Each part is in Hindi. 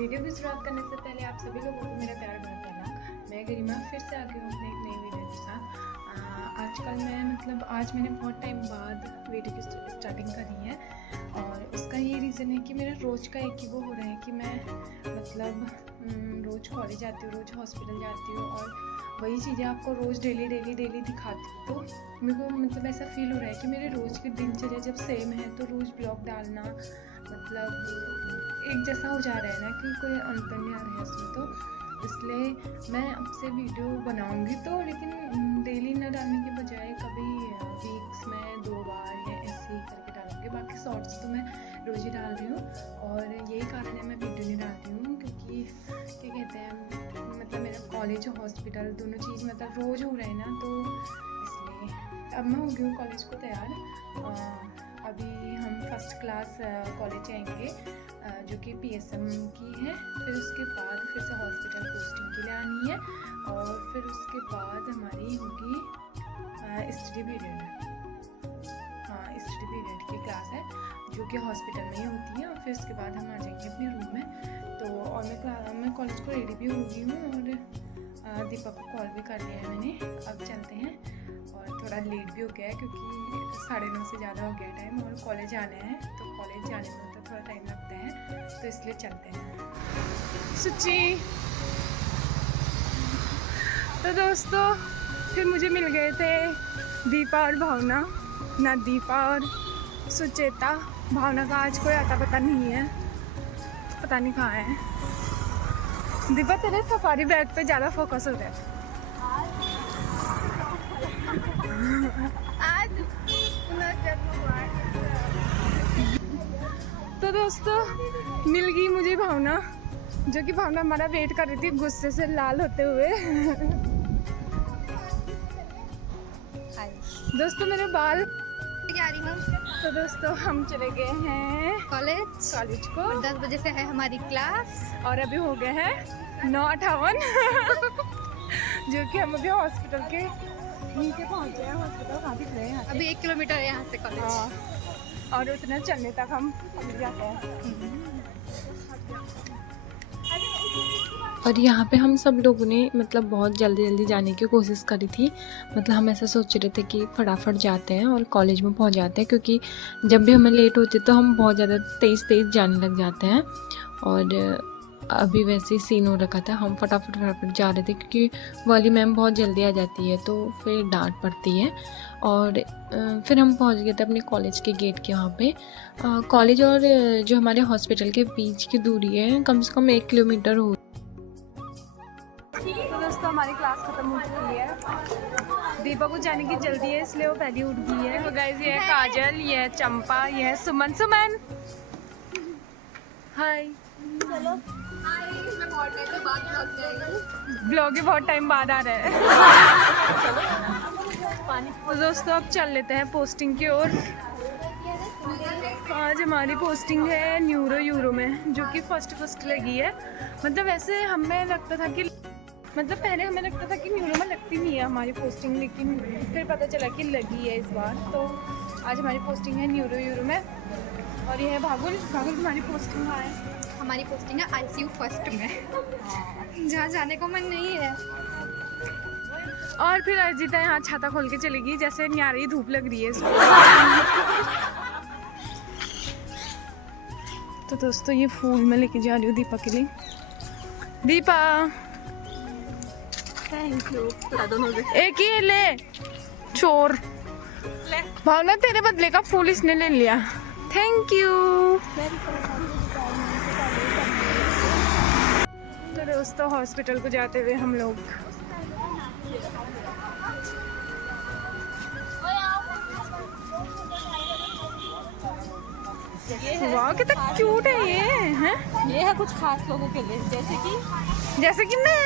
वीडियो की शुरुआत करने से पहले आप सभी लोगों को मेरा प्यार भरा प्रणाम। मैं गरिमा फिर से आ गई हूँ अपने एक नई वीडियो के साथ। आजकल मैं आज मैंने बहुत टाइम बाद वीडियो की स्टार्टिंग करी है और उसका ये रीज़न है कि मेरा रोज़ का एक ही वो हो रहा है कि मैं रोज़ कॉलेज जाती हूँ, रोज़ हॉस्पिटल जाती हूँ और वही चीज़ें आपको रोज़ डेली दिखाती हूँ। तो मेरे को ऐसा फील हो रहा है कि मेरे रोज़ की दिनचर्या जब सेम है तो रोज़ ब्लॉग डालना एक जैसा हो जा रहा है ना कि कोई अंतर नहीं आ रहा है उसमें। तो इसलिए मैं आपसे वीडियो बनाऊंगी तो लेकिन डेली ना डालने के बजाय कभी वीक्स में 2 बार या ऐसे ही करके डालूंगी। बाकी शॉर्ट्स तो मैं रोज़ ही डाल रही हूँ और यही कारण है मैं वीडियो नहीं डाल रही हूँ क्योंकि क्या कहते हैं मेरा कॉलेज और हॉस्पिटल दोनों चीज़ रोज़ हो रहा है ना, तो इसलिए अब मैं हो गई हूँ कॉलेज को तैयार। अभी हम फर्स्ट क्लास कॉलेज जाएंगे जो कि PSM की है, फिर उसके बाद फिर से हॉस्पिटल पोस्टिंग के लिए आनी है और फिर उसके बाद हमारी होगी स्टडी पीरियड। हाँ, स्टडी पीरियड की क्लास है जो कि हॉस्पिटल में ही होती है और फिर उसके बाद हम आ जाएंगे अपने रूम में। तो और मैं कॉलेज को रेडी भी हो गई हूँ और दीपक को कॉल भी कर लिया है मैंने। अब चलते हैं और थोड़ा लेट भी हो गया है क्योंकि 9:30 से ज़्यादा हो गया टाइम और कॉलेज आना है, तो कॉलेज जाने में तो थोड़ा टाइम लगता है, तो इसलिए चलते हैं। सुची तो दोस्तों फिर मुझे मिल गए थे दीपा और भावना, ना दीपा और सुचेता। भावना का आज कोई आता पता नहीं है, पता नहीं कहाँ है। दीपा तेरे सफारी बैग पे ज़्यादा फोकस हो रहा है। तो दोस्तों मिल गई मुझे भावना, जो कि भावना हमारा वेट कर रही थी गुस्से से लाल होते हुए। दोस्तों मेरे बाल क्या रही हूँ। तो दोस्तों हम चले गए हैं कॉलेज को। 10 बजे से है हमारी क्लास और अभी हो गए हैं 9:58 जो कि हम अभी हॉस्पिटल के नीचे पहुंचे हैं। हॉस्पिटल कहाँ दिख रहे हैं? अभी 1 किलोमीटर है यहाँ से कॉलेज। और उतना चलने तक हम अभी जाते हैं। और यहाँ पे हम सब लोगों ने बहुत जल्दी जाने की कोशिश करी थी। हम ऐसा सोच रहे थे कि फटाफट जाते हैं और कॉलेज में पहुँच जाते हैं, क्योंकि जब भी हमें लेट होती है तो हम बहुत ज़्यादा तेज़ जाने लग जाते हैं। और अभी वैसे ही सीन हो रखा था, हम फटाफट जा रहे थे क्योंकि वाली मैम बहुत जल्दी आ जाती है तो फिर डांट पड़ती है। और फिर हम पहुंच गए थे अपने कॉलेज के गेट के वहाँ पे। कॉलेज और जो हमारे हॉस्पिटल के बीच की दूरी है कम से कम 1 किलोमीटर हो। तो दोस्तों हमारी क्लास ख़त्म हो चुकी है। दीपा को जाने की जल्दी है इसलिए वो पहले उठ गई है। तो गाइस ये है काजल, ये है चंपा, ये है सुमन। हाय। चलो ब्लॉग ही बहुत टाइम बाद आ रहा है। तो दोस्तों अब चल लेते हैं पोस्टिंग की ओर। आज हमारी पोस्टिंग है न्यूरो यूरो में, जो कि फर्स्ट लगी है। वैसे हमें लगता था कि पहले हमें लगता था कि न्यूरो में लगती नहीं है हमारी पोस्टिंग, लेकिन फिर पता चला कि लगी है इस बार। तो आज हमारी पोस्टिंग है न्यूरो यूरो में। और ये है भागुल। तुम्हारी पोस्टिंग कहाँ है? हमारी पोस्टिंग है ICU फर्स्ट में, जहाँ जाने को मन नहीं है। और फिर अर्जिता यहाँ छाता खोल के चलेगी जैसे न्यारी धूप लग रही है इसको। तो दोस्तों ये फूल मैं लेके जा रही हूँ दीपा के लिए। Deepa thank you. एक ही ले चोर। भावना तेरे बदले का फूल इसने ले लिया। Thank you. तो दोस्तों हॉस्पिटल को जाते हुए हम लोग वाह कितना क्यूट है ये हैं? ये है कुछ खास लोगों के लिए, जैसे कि मैं।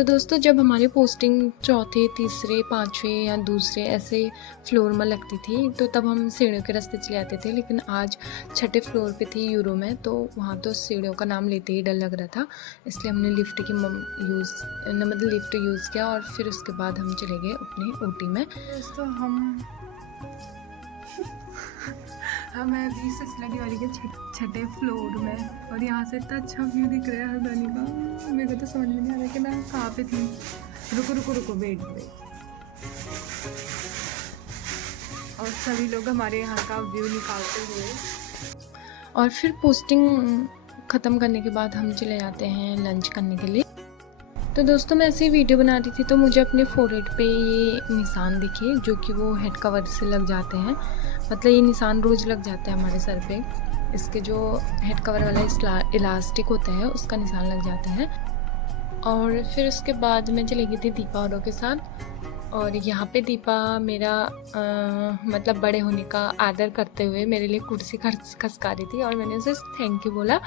तो दोस्तों जब हमारी पोस्टिंग चौथे, तीसरे, पाँचवें या दूसरे ऐसे फ्लोर में लगती थी तो तब हम सीढ़ियों के रास्ते चले आते थे, लेकिन आज छठे फ्लोर पे थी यूरो में, तो वहाँ तो सीढ़ियों का नाम लेते ही डर लग रहा था, इसलिए हमने लिफ्ट यूज़ किया और फिर उसके बाद हम चले गए अपने ओटी में। दोस्तों हम अभी ससलाडी वाली के छठे फ्लोर में और यहाँ से इतना अच्छा व्यू दिख रहा है हल्द्वानी का। मेरे को तो समझ में नहीं आ रहा कि मैं कहाँ पे थी। रुको वेट। और सभी लोग हमारे यहाँ का व्यू निकालते हुए। और फिर पोस्टिंग ख़त्म करने के बाद हम चले जाते हैं लंच करने के लिए। तो दोस्तों मैं ऐसे ही वीडियो बना रही थी तो मुझे अपने फोरहेड पे ये निशान दिखे, जो कि वो हेड कवर से लग जाते हैं। मतलब ये निशान रोज़ लग जाता है हमारे सर पे। इसके जो हेड कवर वाला इलास्टिक होता है उसका निशान लग जाता है। और फिर उसके बाद मैं चली गई थी दीपा औरों के साथ, और यहाँ पे दीपा मेरा मतलब बड़े होने का आदर करते हुए मेरे लिए कुर्सी खसका रही थी और मैंने उसे थैंक यू बोला,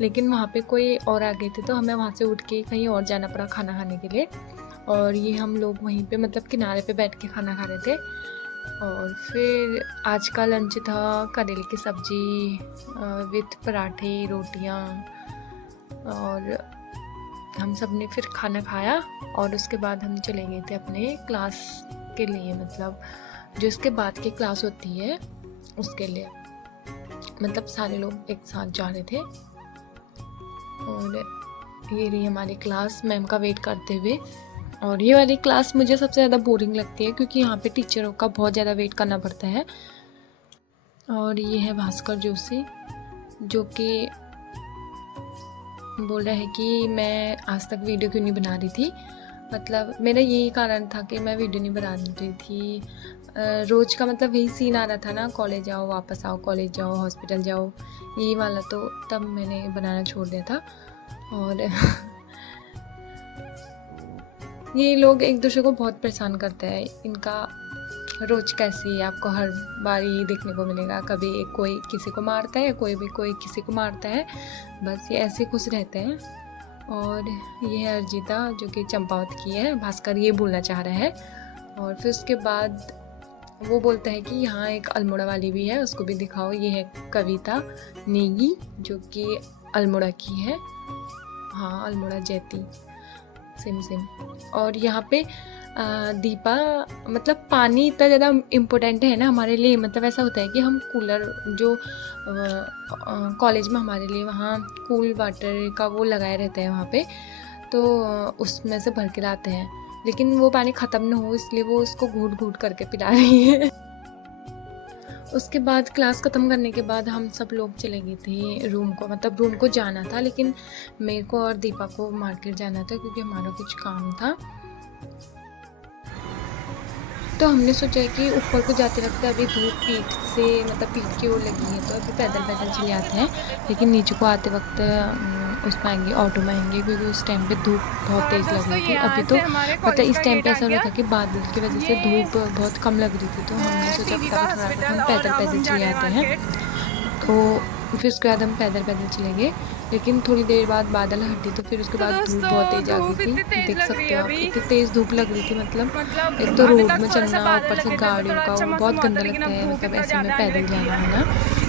लेकिन वहाँ पे कोई और आ गए थे तो हमें वहाँ से उठ के कहीं और जाना पड़ा खाना खाने के लिए। और ये हम लोग वहीं पे मतलब किनारे पे बैठ के खाना खा रहे थे। और फिर आज का लंच था करेले की सब्जी विथ पराठे, रोटियाँ, और हम सब ने फिर खाना खाया और उसके बाद हम चले गए थे अपने क्लास के लिए, मतलब जो इसके बाद की क्लास होती है उसके लिए, मतलब सारे लोग एक साथ जा रहे थे। और ये रही हमारी क्लास मैम का वेट करते हुए। और ये वाली क्लास मुझे सबसे ज़्यादा बोरिंग लगती है क्योंकि यहाँ पे टीचरों का बहुत ज़्यादा वेट करना पड़ता है। और ये है भास्कर जोशी, जो कि बोल रहा है कि मैं आज तक वीडियो क्यों नहीं बना रही थी। मतलब मेरा यही कारण था कि मैं वीडियो नहीं बना रही थी। रोज़ का मतलब वही सीन आ रहा था ना, कॉलेज जाओ वापस आओ, कॉलेज जाओ हॉस्पिटल जाओ, यही वाला, तो तब मैंने बनाना छोड़ दिया था। और ये लोग एक दूसरे को बहुत परेशान करते हैं, इनका रोज कैसी है आपको हर बार ये देखने को मिलेगा। कभी कोई किसी को मारता है, कोई किसी को मारता है, बस ये ऐसे खुश रहते हैं। और ये है अर्जिता जो कि चंपावत की है, भास्कर ये बोलना चाह रहा है। और फिर उसके बाद वो बोलता है कि यहाँ एक अल्मोड़ा वाली भी है, उसको भी दिखाओ। ये है कविता नेगी जो कि अल्मोड़ा की है, हाँ अल्मोड़ा जैती सेम। और यहाँ पे दीपा, मतलब पानी इतना ज़्यादा इम्पोर्टेंट है ना हमारे लिए। मतलब ऐसा होता है कि हम कूलर जो कॉलेज में हमारे लिए वहाँ कूल वाटर का वो लगाए रहते हैं वहाँ पे, तो उसमें से भर के लाते हैं, लेकिन वो पानी ख़त्म ना हो इसलिए वो उसको घूट करके पिला रही है। उसके बाद क्लास ख़त्म करने के बाद हम सब लोग चले गए थे रूम को, मतलब रूम को जाना था, लेकिन मेरे को और दीपा को मार्केट जाना था क्योंकि हमारा कुछ काम था। तो हमने सोचा कि ऊपर को जाते वक्त अभी धूप पीठ से मतलब पीठ की ओर लगी है तो अभी पैदल चले आते हैं, लेकिन नीचे को आते वक्त उसमें आएंगे, ऑटो में आएंगे, क्योंकि उस टाइम पे धूप बहुत तेज़ लग रही थी। अभी तो मतलब इस टाइम पे ऐसा हो रहा था कि बादल की वजह से धूप बहुत कम लग रही थी, तो हमने सोचा फटाफट हम पैदल चले आते हैं। तो फिर उसके बाद हम पैदल चले गए, लेकिन थोड़ी देर बाद बादल हटी तो फिर उसके बाद धूप बहुत तेज आ गई थी। देख सकते हो आप कितनी तेज़ धूप लग रही थी। मतलब एक तो रोड में चलना, ऊपर से गाड़ियों का वो बहुत गंदा लगता है, मतलब ऐसे में पैदल जाना है ना,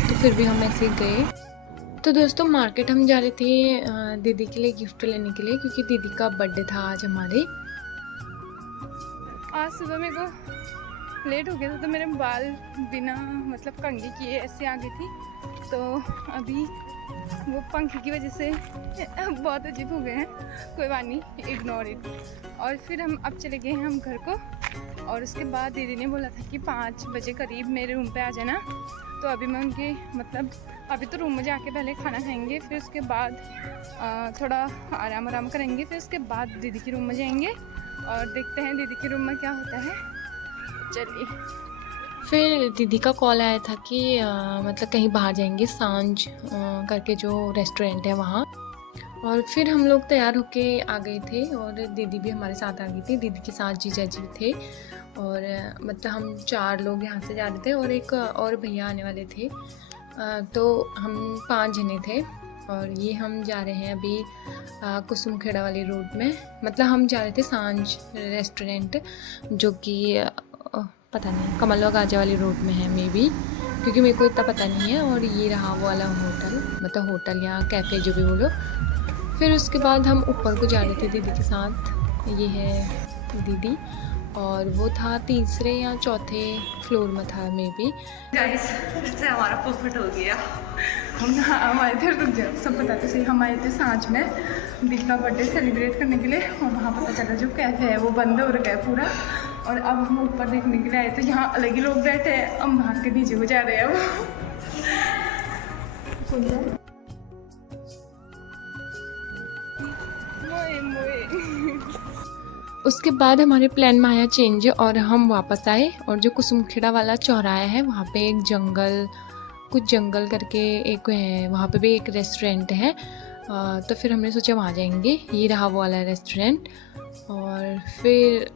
तो फिर भी हम ऐसे ही गए। तो दोस्तों मार्केट हम जा रहे थे दीदी के लिए गिफ्ट लेने के लिए, क्योंकि दीदी का बर्थडे था आज हमारे। आज सुबह मेरे को लेट हो गया था तो मेरे बाल बिना मतलब कंघी किए ऐसे आ गई थी, तो अभी वो पंखे की वजह से बहुत अजीब हो गए हैं, कोई बात नहीं, इग्नोर इट। और फिर हम अब चले गए हैं हम घर को, और उसके बाद दीदी ने बोला था कि 5 बजे करीब मेरे रूम पे आ जाना, तो अभी मैं उनके मतलब अभी तो रूम में जाके पहले खाना खाएंगे, फिर उसके बाद थोड़ा आराम करेंगे, फिर उसके बाद दीदी के रूम में जाएंगे और देखते हैं दीदी के रूम में क्या होता है। चलिए, फिर दीदी का कॉल आया था कि मतलब कहीं बाहर जाएंगे, सांझ करके जो रेस्टोरेंट है वहाँ। और फिर हम लोग तैयार होके आ गए थे और दीदी भी हमारे साथ आ गई थी, दीदी के साथ जीजा जी थे, और मतलब हम 4 लोग यहाँ से जा रहे थे और एक और भैया आने वाले थे, तो हम 5 जने थे। और ये हम जा रहे हैं अभी कुसुमखेड़ा वाली रोड में, मतलब हम जा रहे थे सांझ रेस्टोरेंट, जो कि पता नहीं कमलवा गाजा वाली रोड में है मे बी, क्योंकि मेरे को इतना पता नहीं है। और ये रहा वो वाला होटल, मतलब होटल या कैफ़े जो भी बोलो। फिर उसके बाद हम ऊपर को जा रहे थे दीदी के साथ। ये है दीदी, और वो था तीसरे या चौथे फ्लोर में था मे बी। गाइस फिर से हमारा परफेक्ट हो गया। हम आए थे, रुक जाओ सब बताते सही। हम आए थे सांझ में दिल का बर्थडे सेलिब्रेट करने के लिए, और वहाँ पता चला जो कैफ़े है वो बंद हो रखा है पूरा। और अब हम ऊपर देखने के लिए आए थे, यहाँ अलग ही लोग बैठे हैं, हम भाग के नीचे को जा रहे हैं वो। उसके बाद हमारे प्लान में आया चेंज और हम वापस आए, और जो कुसुमखेड़ा वाला चौराहा है वहाँ पे एक जंगल, कुछ जंगल करके एक है, वहाँ पे भी एक रेस्टोरेंट है। तो फिर हमने सोचा वहाँ जाएंगे। ये रहा वो वाला रेस्टोरेंट, और फिर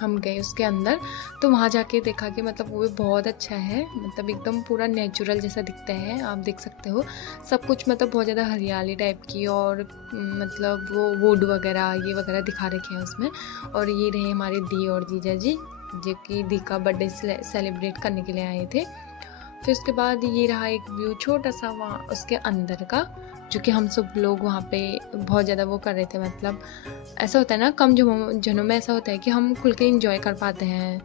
हम गए उसके अंदर। तो वहाँ जाके देखा कि मतलब वो भी बहुत अच्छा है, मतलब एकदम पूरा नेचुरल जैसा दिखता है, आप देख सकते हो सब कुछ, मतलब बहुत ज़्यादा हरियाली टाइप की, और मतलब वो वुड वगैरह ये वगैरह दिखा रखे हैं उसमें। और ये रहे हमारे दी और जीजा जी, जो कि दी का बर्थडे सेलिब्रेट करने के लिए आए थे। फिर उसके बाद ये रहा एक व्यू छोटा सा वहाँ उसके अंदर का, जो कि हम सब लोग वहाँ पे बहुत ज़्यादा वो कर रहे थे। मतलब ऐसा होता है ना, कम जनों में ऐसा होता है कि हम खुल के एंजॉय कर पाते हैं,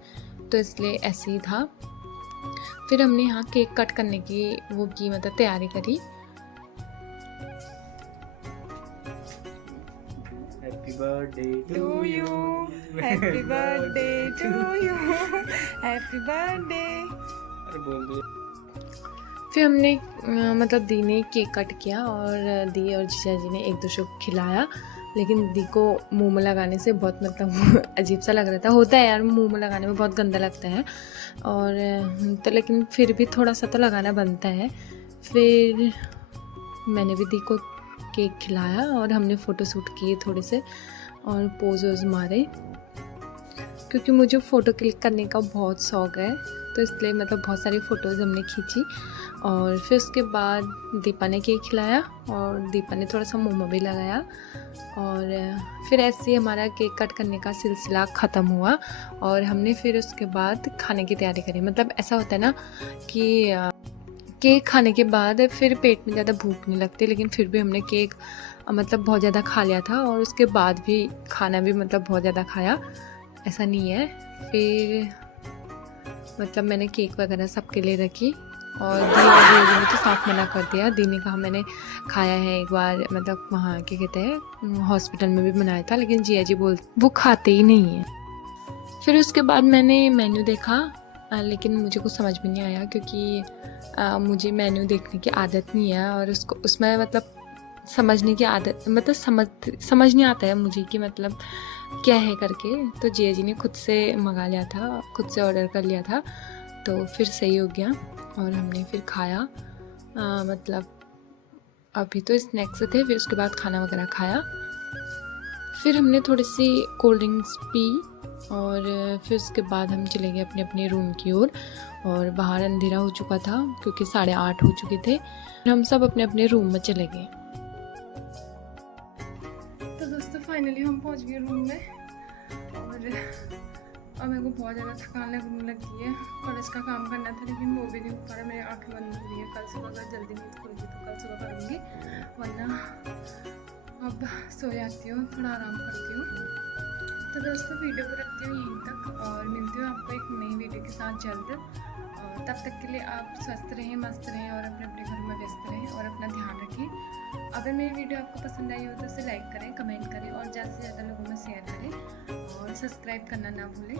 तो इसलिए ऐसे ही था। फिर हमने यहाँ केक कट करने की वो की, मतलब तैयारी करी। Happy birthday to you, happy birthday to you, happy birthday. अरे बोल दो। फिर हमने मतलब दी ने केक कट किया, और दी और जीजा जी ने एक दूसरे को खिलाया, लेकिन दी को मुंह में लगाने से बहुत मतलब अजीब सा लग रहा था। होता है यार, मुंह में लगाने में बहुत गंदा लगता है, और तो लेकिन फिर भी थोड़ा सा तो लगाना बनता है। फिर मैंने भी दी को केक खिलाया, और हमने फ़ोटो शूट किए थोड़े से, और पोज वोज मारे, क्योंकि मुझे फ़ोटो क्लिक करने का बहुत शौक़ है, तो इसलिए मतलब बहुत सारी फ़ोटोज़ हमने खींची। और फिर उसके बाद दीपा ने केक खिलाया, और दीपा ने थोड़ा सा मुँह में भी लगाया, और फिर ऐसे ही हमारा केक कट करने का सिलसिला ख़त्म हुआ। और हमने फिर उसके बाद खाने की तैयारी करी। मतलब ऐसा होता है ना कि केक खाने के बाद फिर पेट में ज़्यादा भूख नहीं लगती, लेकिन फिर भी हमने केक मतलब बहुत ज़्यादा खा लिया था, और उसके बाद भी खाना भी मतलब बहुत ज़्यादा खाया, ऐसा नहीं है। फिर मतलब मैंने केक वगैरह सबके लिए रखी, और दी ने तो साफ मना कर दिया। दी ने कहा मैंने खाया है एक बार, मतलब वहाँ क्या कहते हैं हॉस्पिटल में भी बनाया था, लेकिन जिया जी बोल वो खाते ही नहीं है। फिर उसके बाद मैंने मेन्यू देखा, लेकिन मुझे कुछ समझ में नहीं आया, क्योंकि मुझे मेन्यू देखने की आदत नहीं है, और उसमें मतलब समझने की आदत, मतलब समझ नहीं आता है मुझे कि मतलब क्या है करके। तो जिया जी ने खुद से मंगा लिया था, खुद से ऑर्डर कर लिया था, तो फिर सही हो गया, और हमने फिर खाया। मतलब अभी तो स्नैक्स थे, फिर उसके बाद खाना वगैरह खाया। फिर हमने थोड़ी सी कोल्ड ड्रिंक्स पी, और फिर उसके बाद हम चले गए अपने अपने रूम की ओर। और बाहर अंधेरा हो चुका था, क्योंकि 8:30 हो चुके थे। हम सब अपने अपने रूम में चले गए। तो दोस्तों फाइनली हम पहुंच गए रूम में, और अब मेरे को बहुत ज़्यादा थकान लगने लगी है। कॉलेज का काम करना था, लेकिन वो भी नहीं हो पा रहा, मेरी आँखें बंद हो रही है। कल सुबह अगर जल्दी नींद खुलेगी तो कल सुबह करूँगी, वरना अब सो जाती हूँ, थोड़ा आराम करती हूँ। तो दोस्तों वीडियो को रखती हूँ यहीं तक, और मिलती हूँ आपको एक नई वीडियो के साथ जल्द। तब तक के लिए आप स्वस्थ रहें, मस्त रहें, और अपने अपने घरों में व्यस्त रहें, और अपना ध्यान रखें। अगर मेरी वीडियो आपको पसंद आई हो तो उसे लाइक करें, कमेंट करें, और ज़्यादा से ज़्यादा लोगों में शेयर करें, और सब्सक्राइब करना ना भूलें।